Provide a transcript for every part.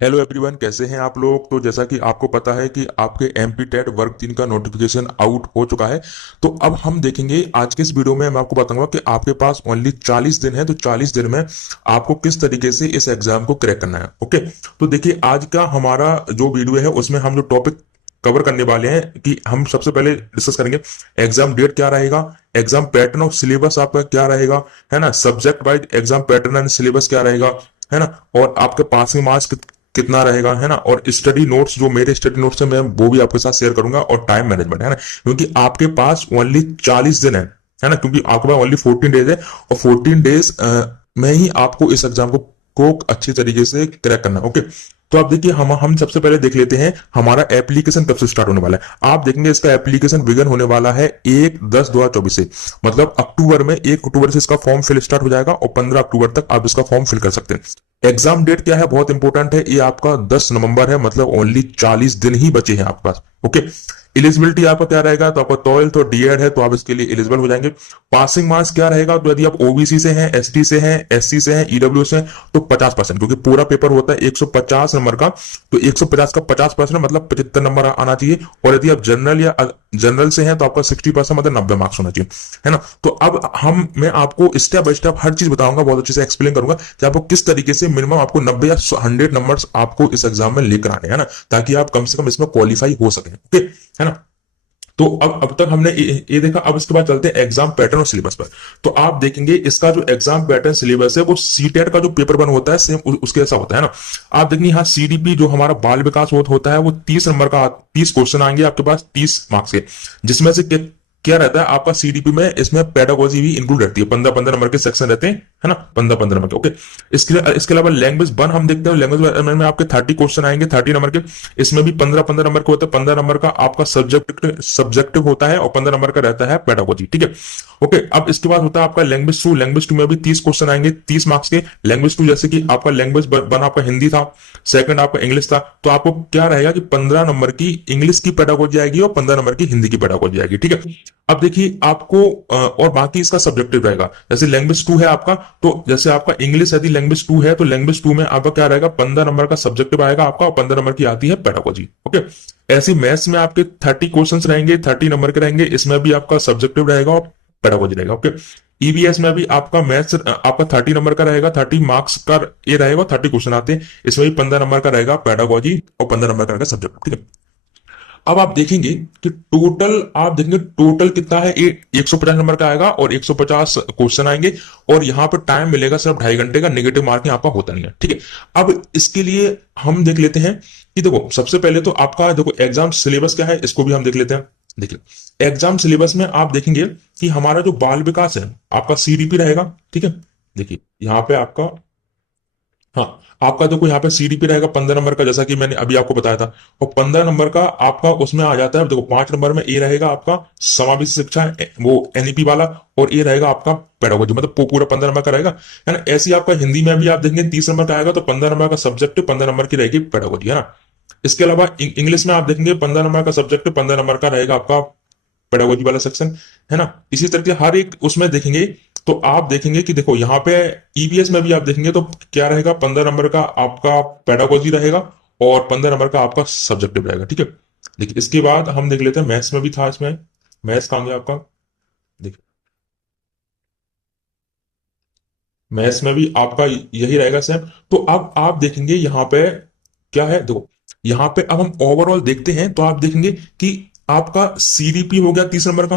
Hello everyone, कैसे हैं आप लोग। तो जैसा कि आपको पता है कि आपके एमपी टेट वर्क 3 का नोटिफिकेशन आउट हो चुका है। तो अब हम देखेंगे आज के इस वीडियो में, मैं आपको बताऊंगा कि आपके पास ओनली 40 दिन है। तो 40 दिन में आपको किस तरीके से इस एग्जाम को क्रैक करना है। ओके, तो देखिए आज का हमारा जो वीडियो है उसमें हम जो टॉपिक कवर करने वाले हैं कि हम सबसे पहले डिस्कस करेंगे एग्जाम डेट क्या रहेगा, एग्जाम पैटर्न और सिलेबस आपका क्या रहेगा, है ना, subject wise exam pattern and syllabus क्या रहेगा, है ना, और आपके पासिंग मार्क्स कितना रहेगा, है ना, और स्टडी नोट्स जो मेरे स्टडी नोट्स है मैं वो भी आपके साथ शेयर करूंगा, और टाइम मैनेजमेंट, है ना, क्योंकि आपके पास ओनली 40 दिन है ना, क्योंकि आपके पास ओनली 14 डेज है, और 14 डेज में ही आपको इस एग्जाम को अच्छी तरीके से क्रैक करना है। ओके, तो आप देखिए हम सबसे पहले देख लेते हैं हमारा एप्लीकेशन कब से स्टार्ट होने वाला है। आप देखेंगे इसका एप्लीकेशन बिगन होने वाला है 1/10/2024 से, मतलब अक्टूबर में 1 अक्टूबर से इसका फॉर्म फिल स्टार्ट हो जाएगा, और 15 अक्टूबर तक आप इसका फॉर्म फिल कर सकते हैं। एग्जाम डेट क्या है, बहुत इंपॉर्टेंट है, ये आपका 10 नवंबर है, मतलब ओनली 40 दिन ही बचे हैं आपके पास। ओके, एलिजिबिलिटी आपका क्या रहेगा, तो आपका ट्वेल्थ और डीएड है तो आप इसके लिए एलिजिबल हो जाएंगे। पासिंग मार्क्स क्या रहेगा, तो यदि आप ओबीसी से हैं, एसटी से हैं, एससी से हैं, ईडब्ल्यू से हैं, तो 50%, क्योंकि पूरा पेपर होता है 150 नंबर का, तो 150 का 50% मतलब 75 नंबर आना चाहिए। और यदि आप जनरल से हैं तो आपका 60% मतलब 90 मार्क्स होना चाहिए, है ना। तो अब मैं आपको स्टेप बाय स्टेप हर चीज बताऊंगा, बहुत अच्छे से एक्सप्लेन करूंगा कि आपको किस तरीके से मिनिमम आपको 90 या 100 नंबर्स आपको इस एग्जाम में लेकर आने, है ना, ताकि आप कम से कम इसमें क्वालिफाई हो सके। ओके, है ना। तो अब तक हमने ये देखा, अब इसके बाद चलते हैं एग्जाम पैटर्न और सिलेबस पर। तो आप देखेंगे इसका जो एग्जाम पैटर्न सिलेबस है वो सीटेट का जो पेपर वन होता है सेम उसके जैसा होता है ना। आप देखेंगे यहाँ सीडीपी जो हमारा बाल विकास होता है वो 30 नंबर का, 30 क्वेश्चन आएंगे आपके पास 30 मार्क्स के, जिसमें से क्या रहता है आपका सीडीपी में, इसमें पेडागोजी भी इंक्लूड रहती है, 15-15 नंबर के सेक्शन रहते हैं, है ना, 15-15 नंबर के। ओके, इसके अलावा लैंग्वेज वन हम देखते हैं, लैंग्वेज वन में आपके 30 क्वेश्चन आएंगे 30 नंबर के, इसमें भी 15-15 नंबर के होते हैं, 15 नंबर का आपका सब्जेक्टिव होता है और 15 नंबर का रहता है पेडागोजी, ठीक है। ओके, अब इसके बाद होता है आपका लैंग्वेज टू में भी 30 क्वेश्चन आएंगे 30 मार्क्स के। लैंग्वेज टू जैसे कि आपका लैंग्वेज वन आपका हिंदी था, सेकंड आपका इंग्लिश था, तो आपको क्या रहेगा कि 15 नंबर की इंग्लिश की पेडागोजी आएगी और 15 नंबर की हिंदी की पेडागोजी आएगी, ठीक है। अब देखिए आपको और बाकी इसका सब्जेक्टिव रहेगा, जैसे लैंग्वेज टू है आपका, तो जैसे आपका इंग्लिश यदि लैंग्वेज टू है तो लैंग्वेज टू में आपका क्या रहेगा, 15 नंबर का सब्जेक्टिव आएगा आपका, और 15 नंबर की आती है पेडागोजी। ओके, ऐसी मैथ्स में आपके 30 क्वेश्चन रहेंगे 30 नंबर के रहेंगे, इसमें भी आपका सब्जेक्टिव रहेगा और पेडागोजी रहेगा। ओके, ईवीएस में भी आपका मैथ्स आपका 30 नंबर का रहेगा, 30 मार्क्स का ये रहेगा, 30 क्वेश्चन आते हैं, इसमें भी 15 नंबर का रहेगा पेडागोजी और 15 नंबर का रहेगा सब्जेक्ट, ठीक है। अब आप देखेंगे कि टोटल, आप देखेंगे टोटल कितना है, 150 नंबर का आएगा और 150 क्वेश्चन आएंगे, और यहां पर टाइम मिलेगा सिर्फ 2.5 घंटे का, नेगेटिव मार्किंग आपका होता नहीं है, ठीक है। अब इसके लिए हम देख लेते हैं कि देखो सबसे पहले तो आपका देखो एग्जाम सिलेबस क्या है, इसको भी हम देख लेते हैं। देखिए एग्जाम सिलेबस में आप देखेंगे कि हमारा जो बाल विकास है आपका सीडीपी रहेगा, ठीक है। देखिए यहाँ पे आपका, हाँ, आपका देखो यहाँ पे सीडीपी रहेगा 15 नंबर का, जैसा कि मैंने अभी आपको बताया था, और 15 नंबर का आपका उसमें आ जाता है, देखो 5 नंबर में ये रहेगा आपका समावेशी शिक्षा, वो एनईपी वाला, और ये रहेगा आपका पेडागोजी, मतलब पूरा 15 नंबर का रहेगा, है ना। ऐसे ही आपका हिंदी में भी आप देखेंगे 30 नंबर का आएगा, तो 15 नंबर का सब्जेक्ट 15 नंबर की रहेगी पेडागोजी, है ना। इसके अलावा इंग्लिश में आप देखेंगे 15 नंबर का सब्जेक्ट 15 नंबर का रहेगा आपका पेडागोजी वाला सेक्शन, है ना। इसी तरह के हर एक उसमें देखेंगे, तो आप देखेंगे कि देखो यहाँ पे ईवीएस में भी आप देखेंगे तो क्या रहेगा, 15 नंबर का आपका पेडागोजी रहेगा और 15 नंबर का आपका सब्जेक्टिव रहेगा, ठीक है। देखिए इसके बाद हम देख लेते हैं मैथ्स में भी था, इसमें मैथ्स कहाँ गया आपका, देखिए मैथ्स में भी आपका यही रहेगा सेम। तो अब आप देखेंगे यहाँ पे क्या है, देखो यहाँ पे अब हम ओवरऑल देखते हैं, तो आप देखेंगे कि आपका सीडीपी हो गया 30 नंबर का,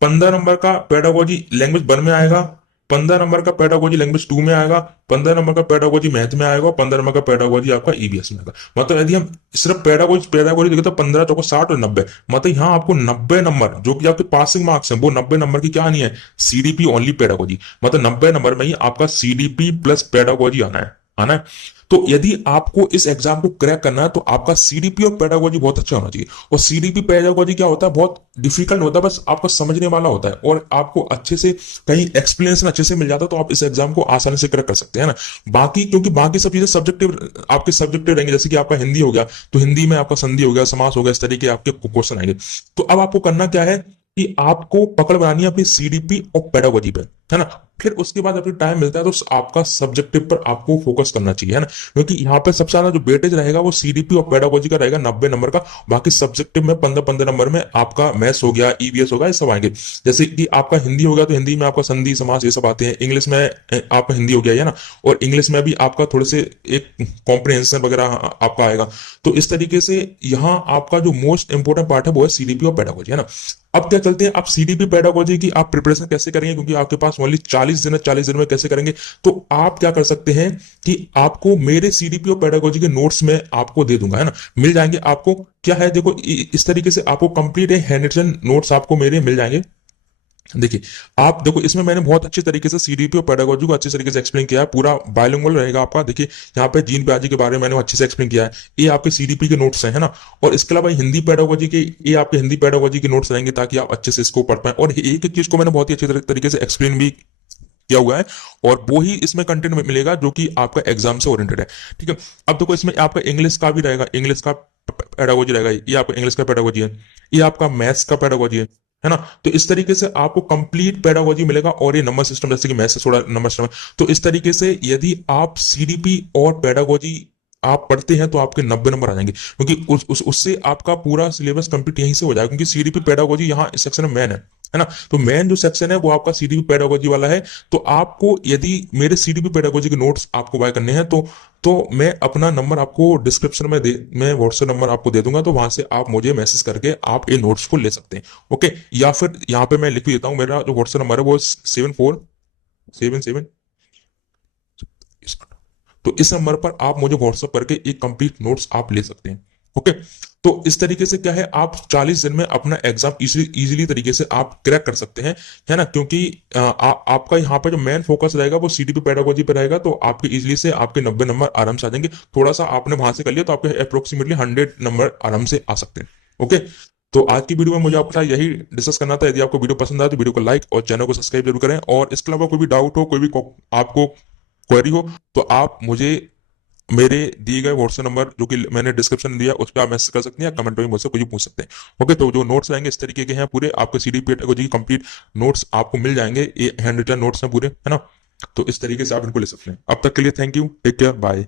15 नंबर का पेडागोजी लैंग्वेज वन में आएगा, 15 नंबर का पेडागोजी लैंग्वेज टू में आएगा, 15 नंबर का पेडागोजी मैथ में आएगा, 15 नंबर का पेडागोजी आपका ईबीएस में आएगा। मतलब यदि हम सिर्फ पेडागोजी पेडागोजी देखें तो 15 चौको 60 और 90, मतलब यहाँ आपको 90 नंबर जो कि आपके पासिंग मार्क्स हैं वो 90 नंबर की क्या नहीं है, सीडीपी ओनली पेडागोजी, मतलब 90 नंबर में ही आपका सीडीपी प्लस पेडागोजी आना है। तो यदि आपको इस एग्जाम को क्रैक करना है तो आपका सीडीपी और पेडागोजी बहुत अच्छा होना चाहिए। और सीडीपी पेडागोजी क्या होता है, बहुत डिफिकल्ट होता है, बस आपको समझने वाला होता है, और आपको अच्छे से कहीं एक्सप्लेनेशन अच्छे से मिल जाता है तो आप इस एग्जाम को आसानी से क्रैक कर सकते हैं ना। बाकी क्योंकि बाकी सब चीजें सब्जेक्टिव आपके सब्जेक्टिव रहेंगे, जैसे कि आपका हिंदी हो गया तो हिंदी में आपका संधि हो गया, समास हो गया, इस तरीके आपके क्वेश्चन आएंगे। तो अब आपको करना क्या है कि आपको पकड़ बनानी है अपनी सीडीपी और पेडागोजी पे, है ना। फिर उसके बाद अपनी टाइम मिलता है तो आपका सब्जेक्टिव पर आपको फोकस करना चाहिए, है ना, क्योंकि यहाँ पे सबसे ज्यादा जो वेटेज रहेगा वो सीडीपी और पेडागोजी का रहेगा 90 नंबर का। बाकी सब्जेक्टिव में 15-15 नंबर में आपका मैथ्स हो गया, ईवीएस होगा, ये सब आएंगे। जैसे कि आपका हिंदी हो गया तो हिंदी में आपका संधि समास ये सब आते हैं। इंग्लिश में आपका हिंदी हो गया है ना, और इंग्लिश में भी आपका थोड़े से एक कॉम्प्रिहेंशन वगैरह आपका आएगा। तो इस तरीके से यहाँ आपका जो मोस्ट इंपोर्टेंट पार्ट है वो है सीडीपी और पेडागोजी, है ना। अब क्या चलते हैं, आप सीडीपी पेडागोजी की आप प्रिपरेशन कैसे करेंगे, क्योंकि आपके पास ओनली 40 दिन है, 40 दिन में कैसे करेंगे। तो आप क्या कर सकते हैं कि आपको मेरे सीडीपी और पेडागोजी के नोट्स में आपको दे दूंगा, है ना, मिल जाएंगे आपको। क्या है, देखो इस तरीके से आपको कंप्लीट हैंड रिटन नोट्स आपको मेरे मिल जाएंगे। देखिए, आप देखो इसमें मैंने बहुत अच्छे तरीके से सीडीपी और पेडागोजी को अच्छे तरीके से एक्सप्लेन किया है, पूरा बायलिंगुअल रहेगा आपका। देखिए यहाँ पे जीन प्याजी के बारे में मैंने अच्छे से एक्सप्लेन किया है, ये आपके सीडीपी के नोट्स हैं, है ना। और इसके अलावा हिंदी पेडागोजी के, ये आपके हिंदी पेडागोजी के नोट्स रहेंगे, ताकि आप अच्छे से इसको पढ़ पाए। और एक एक चीज को मैंने बहुत ही अच्छे तरीके से एक्सप्लेन भी किया हुआ है, और वो ही इसमें कंटेंट में मिलेगा जो कि आपका एग्जाम से ओरिएंटेड है, ठीक है। अब देखो इसमें आपका इंग्लिश का भी रहेगा, इंग्लिश का पेडागोजी रहेगा, ये आपका इंग्लिश का पेडागोजी है, ये आपका मैथ्स का पेडागोजी है ना। तो इस तरीके से आपको कंप्लीट पेडागोजी मिलेगा, और ये नंबर सिस्टम, जैसे कि मैथ्स से थोड़ा नंबर सिस्टम है। तो इस तरीके से यदि आप सीडीपी और पेडागोजी आप पढ़ते हैं तो आपके 90 नंबर आ जाएंगे, क्योंकि उससे आपका पूरा सिलेबस कंप्लीट यहीं से हो जाएगा, क्योंकि सीडीपी पेडागोजी यहाँ इस सेक्शन में मैन है ना। तो मेन जो सेक्शन है वो आपका सीडीपी पेडागोजी वाला है। तो आपको यदि मेरे सीडीपी पेडागोजी के नोट्स आपको बाय करने हैं तो मैं अपना नंबर आपको डिस्क्रिप्शन में मैं व्हाट्सएप नंबर आपको दे दूंगा, तो वहां से आप मुझे मैसेज करके आप ये नोट्स को ले सकते हैं, ओके। या फिर यहाँ पे मैं लिख भी देता हूँ, मेरा जो व्हाट्सएप नंबर है वो 7477। तो इस नंबर पर आप मुझे व्हाट्सएप करके एक कंप्लीट नोट्स आप ले सकते हैं, ओके। तो इस तरीके से क्या है, आप 40 दिन में अपना एग्जाम इजीली तरीके से आप क्रैक कर सकते हैं, है ना। क्योंकि आपका यहाँ पे जो मेन फोकस रहेगा वो सीडीपी पेडागोजी पे रहेगा, तो आपके इजीली से आपके 90 नंबर आराम से आ जाएंगे। थोड़ा सा आपने वहां से कर लिया तो आपके अप्रोक्सीमेटली 100 नंबर आराम से आ सकते हैं, ओके। तो आज की वीडियो में मुझे आपके साथ यही डिस्कस करना था। यदि आपको वीडियो पसंद आए तो वीडियो को लाइक और चैनल को सब्सक्राइब जरूर करें। और इसके अलावा कोई भी डाउट हो, कोई भी आपको क्वेरी हो, तो आप मुझे मेरे दिए गए व्हाट्सएप नंबर जो कि मैंने डिस्क्रिप्शन दिया उस पर आप मैसेज कर सकते हैं, या कमेंट में मुझसे कुछ पूछ सकते हैं, ओके। तो जो नोट्स रहेंगे इस तरीके के हैं पूरे, आपके सीडीपी पेडागोजी की कंप्लीट नोट्स आपको मिल जाएंगे, ये हैंड रिटन नोट्स हैं पूरे, है ना। तो इस तरीके से आप इनको ले सकते हैं। अब तक के लिए thank you, take care, bye.